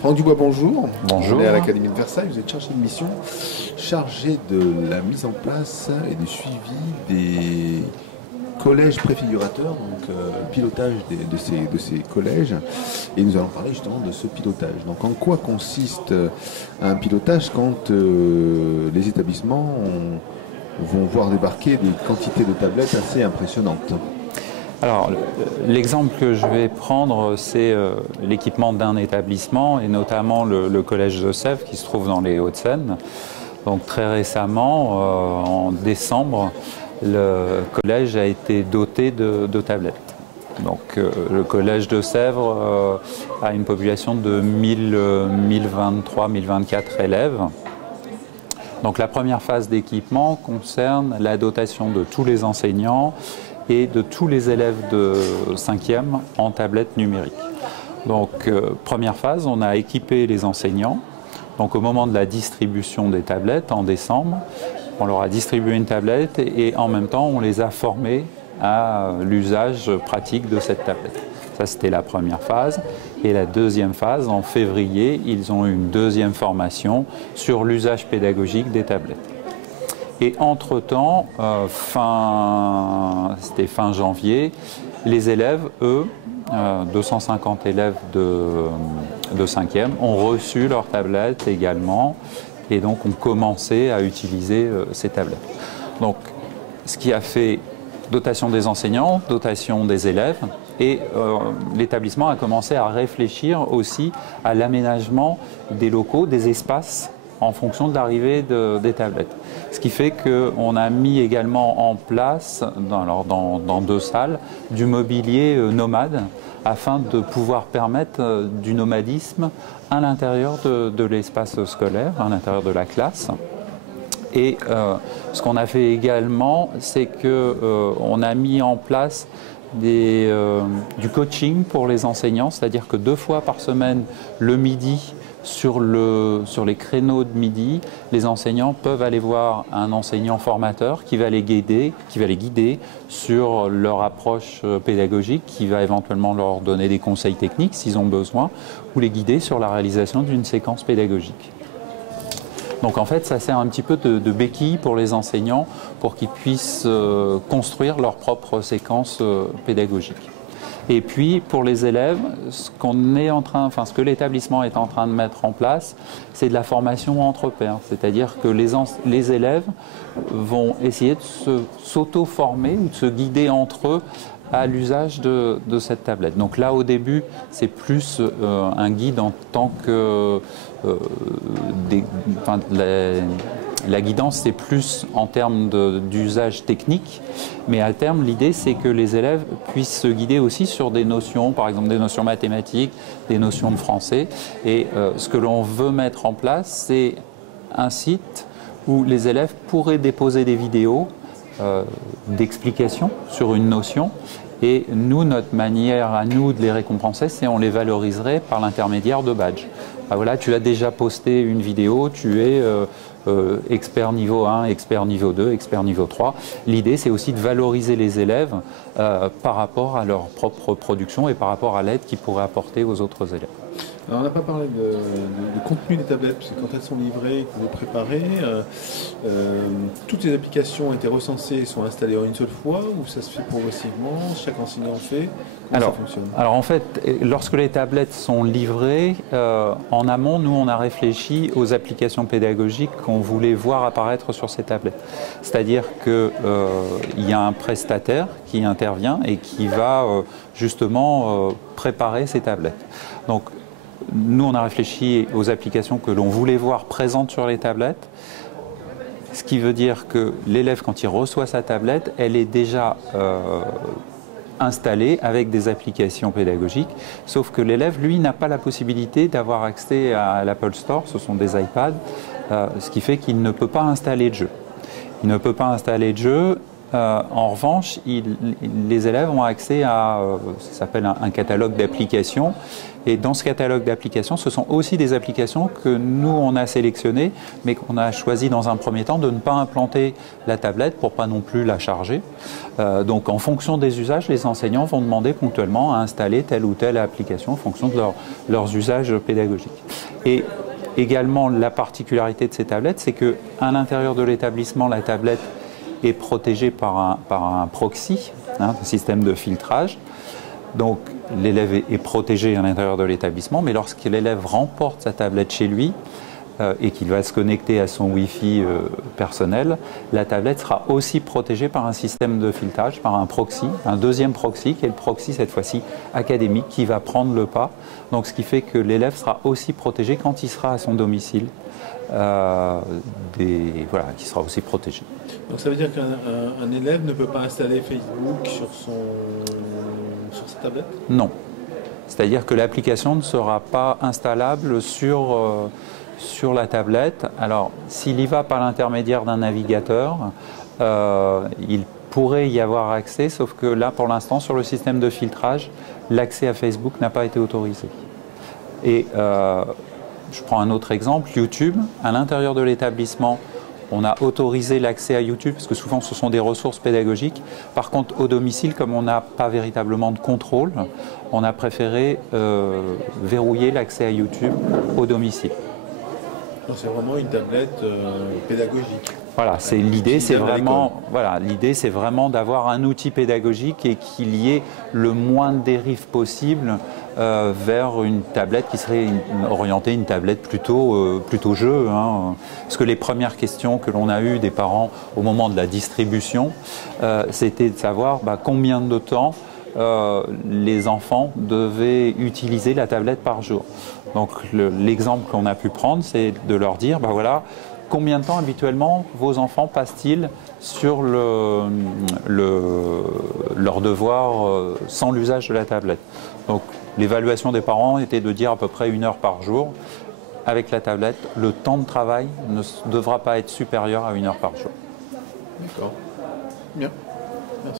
Franck Dubois, bonjour. Bonjour. On est à l'Académie de Versailles, vous êtes chargé de mission, chargé de la mise en place et du suivi des collèges préfigurateurs, donc pilotage de ces collèges. Et nous allons parler justement de ce pilotage. Donc en quoi consiste un pilotage quand les établissements vont voir débarquer des quantités de tablettes assez impressionnantes? Alors, l'exemple que je vais prendre, c'est l'équipement d'un établissement, et notamment le Collège de Sèvres, qui se trouve dans les Hauts-de-Seine. Donc, très récemment, en décembre, le collège a été doté de tablettes. Donc, le Collège de Sèvres a une population de 1023-1024 élèves. Donc, la première phase d'équipement concerne la dotation de tous les enseignants et de tous les élèves de 5e en tablettes numériques. Donc, première phase, on a équipé les enseignants. Donc, au moment de la distribution des tablettes, en décembre, on leur a distribué une tablette et en même temps, on les a formés à l'usage pratique de cette tablette. Ça, c'était la première phase. Et la deuxième phase, en février, ils ont eu une deuxième formation sur l'usage pédagogique des tablettes. Et entre-temps, c'était fin janvier, les élèves, eux, 250 élèves de 5e, ont reçu leurs tablettes également et donc ont commencé à utiliser ces tablettes. Donc, ce qui a fait dotation des enseignants, dotation des élèves, et l'établissement a commencé à réfléchir aussi à l'aménagement des locaux, des espaces, en fonction de l'arrivée des tablettes. Ce qui fait qu'on a mis également en place, dans 2 salles, du mobilier nomade, afin de pouvoir permettre du nomadisme à l'intérieur de l'espace scolaire, à l'intérieur de la classe. Et ce qu'on a fait également, c'est qu'on a mis en place du coaching pour les enseignants, c'est-à-dire que 2 fois par semaine, le midi, sur les créneaux de midi, les enseignants peuvent aller voir un enseignant formateur qui va les guider sur leur approche pédagogique, qui va éventuellement leur donner des conseils techniques s'ils ont besoin, ou les guider sur la réalisation d'une séquence pédagogique. Donc en fait, ça sert un petit peu de béquille pour les enseignants pour qu'ils puissent construire leur propre séquence pédagogique. Et puis, pour les élèves, ce que l'établissement est en train de mettre en place, c'est de la formation entre pairs. C'est-à-dire que les élèves vont essayer de s'auto-former ou de se guider entre eux à l'usage de cette tablette. Donc là, au début, c'est plus un guide en tant que... La guidance, c'est plus en termes d'usage technique, mais à terme, l'idée, c'est que les élèves puissent se guider aussi sur des notions, par exemple des notions mathématiques, des notions de français. Et ce que l'on veut mettre en place, c'est un site où les élèves pourraient déposer des vidéos d'explication sur une notion. Et nous, notre manière à nous de les récompenser, c'est on les valoriserait par l'intermédiaire de badges. Ah, voilà, tu as déjà posté une vidéo, tu es expert niveau 1, expert niveau 2, expert niveau 3. L'idée, c'est aussi de valoriser les élèves par rapport à leur propre production et par rapport à l'aide qu'ils pourraient apporter aux autres élèves. Alors on n'a pas parlé de contenu des tablettes, parce que quand elles sont livrées, que vous les préparez, toutes les applications ont été recensées et sont installées en une seule fois, ou ça se fait progressivement, chaque enseignant fait? Comment ça fonctionne? Alors en fait, lorsque les tablettes sont livrées, en amont, nous on a réfléchi aux applications pédagogiques qu'on voulait voir apparaître sur ces tablettes. C'est-à-dire qu'il y a un prestataire qui intervient et qui va justement préparer ces tablettes. Donc, nous, on a réfléchi aux applications que l'on voulait voir présentes sur les tablettes, ce qui veut dire que l'élève, quand il reçoit sa tablette, elle est déjà installée avec des applications pédagogiques, sauf que l'élève, lui, n'a pas la possibilité d'avoir accès à l'Apple Store, ce sont des iPads, ce qui fait qu'il ne peut pas installer de jeu. Il ne peut pas installer de jeu En revanche, les élèves ont accès à ça s'appelle un catalogue d'applications. Et dans ce catalogue d'applications, ce sont aussi des applications que nous, on a sélectionnées, mais qu'on a choisi dans un premier temps de ne pas implanter la tablette pour pas non plus la charger. Donc en fonction des usages, les enseignants vont demander ponctuellement à installer telle ou telle application en fonction de leurs usages pédagogiques. Et également, la particularité de ces tablettes, c'est qu'à l'intérieur de l'établissement, la tablette est protégée par un proxy, un système de filtrage. Donc l'élève est protégé à l'intérieur de l'établissement, mais lorsque l'élève remporte sa tablette chez lui et qu'il va se connecter à son Wi-Fi personnel, la tablette sera aussi protégée par un système de filtrage, par un proxy, un deuxième proxy, qui est le proxy cette fois-ci académique, qui va prendre le pas. Donc ce qui fait que l'élève sera aussi protégé quand il sera à son domicile. Voilà, qui sera aussi protégé. Donc ça veut dire qu'un élève ne peut pas installer Facebook sur sa tablette? Non. C'est-à-dire que l'application ne sera pas installable sur la tablette. Alors, s'il y va par l'intermédiaire d'un navigateur, il pourrait y avoir accès, sauf que là, pour l'instant, sur le système de filtrage, l'accès à Facebook n'a pas été autorisé. Et je prends un autre exemple, YouTube. À l'intérieur de l'établissement, on a autorisé l'accès à YouTube, parce que souvent ce sont des ressources pédagogiques. Par contre, au domicile, comme on n'a pas véritablement de contrôle, on a préféré verrouiller l'accès à YouTube au domicile. C'est vraiment une tablette pédagogique. Voilà, l'idée, c'est vraiment d'avoir un outil pédagogique et qu'il y ait le moins de dérives possible vers une tablette qui serait orientée, une tablette plutôt jeu. Hein. Parce que les premières questions que l'on a eues des parents au moment de la distribution, c'était de savoir combien de temps les enfants devaient utiliser la tablette par jour. Donc l'exemple qu'on a pu prendre, c'est de leur dire, voilà, combien de temps habituellement vos enfants passent-ils sur leur devoir sans l'usage de la tablette? Donc l'évaluation des parents était de dire à peu près 1 heure par jour. Avec la tablette, le temps de travail ne devra pas être supérieur à 1 heure par jour. D'accord. Bien.